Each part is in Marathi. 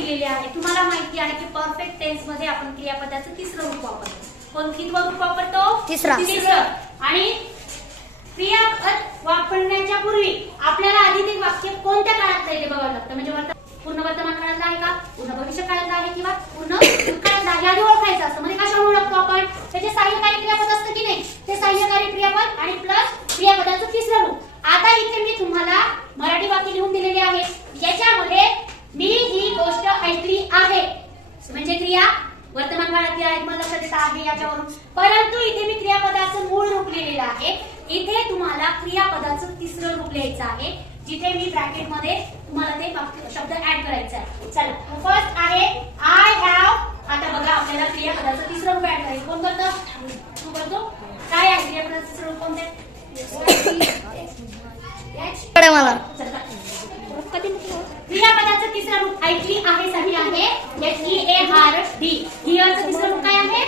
दिलेले आहे. तुम्हाला माहिती आहे की परफेक्ट टेन्स मध्ये आपण क्रियापदाचं तिसरं रूप वापरतो. कोणतं रूप वापरतो? तिसरं. आणि क्रियापद वापरण्याच्या पूर्वी आपल्याला आधी ते वाक्य कोणत्या काळात आहे ते बघावं लागतं. म्हणजे पूर्ण वर्तमान काळात आहे का, पूर्ण भविष्य काळात आहे किंवा पूर्ण भूतकाळात आहे आधी ओळखायचं असतं. म्हणजे कशावर ओळखतो आपण? त्याचे सहाय्यकारी क्रियापद असतं की नाही, ते सहाय्यकारी क्रियापद आणि प्लस क्रियापदाचं तिसरं रूप. आता इथे मी तुम्हाला मराठी वाक्य लिहून दिलेले आहे. याच्यामध्ये मी ही गोष्ट ऐकली आहे म्हणजे क्रिया वर्तमान काळातली आहे, मला लक्षात येत आहे याच्यावरून. परंतु इथे मी क्रियापदाचं मूळ रूप लिहिलेलं आहे. इथे तुम्हाला क्रियापदाचं तिसरं रूप लिहायचं आहे, जिथे मी ब्रॅकेट मध्ये तुम्हाला ते शब्द ऍड करायचा आहे. चला, फर्स्ट आहे आय हॅव. आता बघा आपल्याला क्रियापदाचं तिसरं रूप ऍड करायचं. कोण करतो? तू करतो. काय आहे क्रियापदाचं तिसरं रूप? कोणते? मला क्रियापदाचं तिसरं रूप ऐकली आहे, सही आहे. HEARD. हिअरचं तिसरं रूप काय आहे?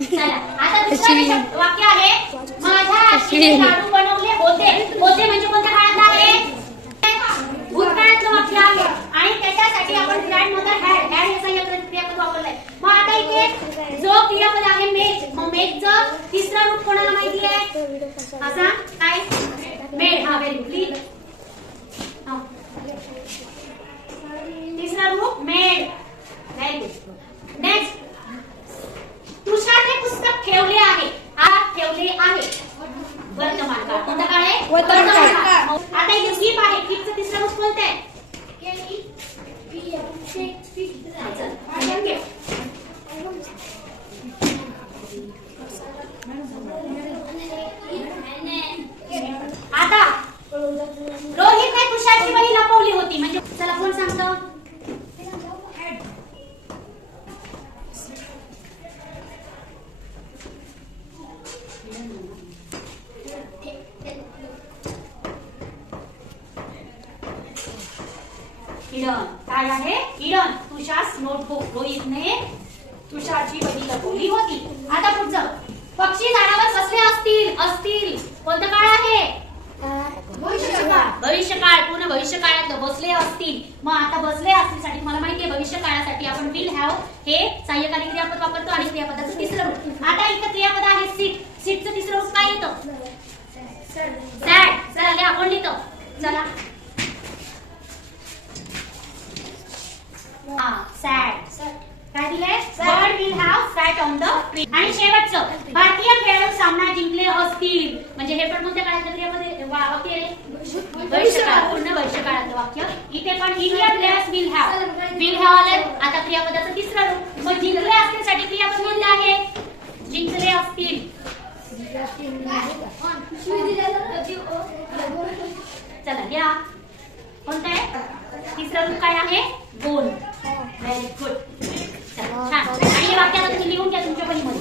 चला, आता दुसरं वाक्य आहे माझ्या आजीने लाडू बनवले होते. होते म्हणजे कोणत्या काळात आहे? भूतकाळातलं वाक्य आहे. आणि त्याच्यासाठी आपण ग्रँड मदर हॅड हे सहाय्यकारी क्रियापद वापरलंय. मग आता इथे जो क्रियापद आहे मेड, मग मेडचं तिसरं रूप कोणाला माहिती आहे? असा काय? मेड. हा, व्हेरी गुड. तिसरा रूप मेड. Very good. नेक्स्ट, तुषारने पुस्तक ठेवले आहे. ठेवले आहे वर्तमान काळ. कोणता काळ आहे? वर्तमान काळ. आता इथे कीप आहे. कीपचं तिसरं रूप कोणतं आहे? आता रोहितने तुषारची वही लपवली होती म्हणजे चला कोण सांगतो? हिरण. काय आहे? हिरण. तुषार्स नोटबुक. रोहितने तुषारची वही लपवली होती. आता पुढचं, पक्षी झाडावर बसले असतील. असतील कोणतं काळ आहे? भविष्य काळ. पूर्ण भविष्य काळातलं बसले असतील. मग आता बसले असतील साठी तुम्हाला माहिती आहे भविष्य काळासाठी आपण विल हॅव हे सहाय्यकारी क्रियापद वापरतो आणि क्रियापदाचं तिसरं रूप. आता इथं क्रियापद आहे सीट. सीटचं तिसरं रूप काय येतं? सॅड. चला आपण लिहितो. चला, सॅड. काय दिलंय? Bird will have sat on the tree. आणि शेवटचं, भारतीय खेळाडू सामना जिंकले असतील म्हणजे हे पण कोणत्या काळातलं क्रियापद वाक्य आहे? भविष्य काळ. पूर्ण भविष्य काळातलं वाक्य. इथे पण Indian players will have. Will have आले. आता क्रियापदाचं तिसरं रूप. मग जिंकले असतील साठी क्रियापद कोणतं आहे? जिंकले असतील. चला घ्या. कोणतं आहे? तिसरं रूप काय आहे? गोल. Very good. छान. आणि हे वाक्य आता तुम्ही लिहून घ्या तुमच्या वहीमध्ये.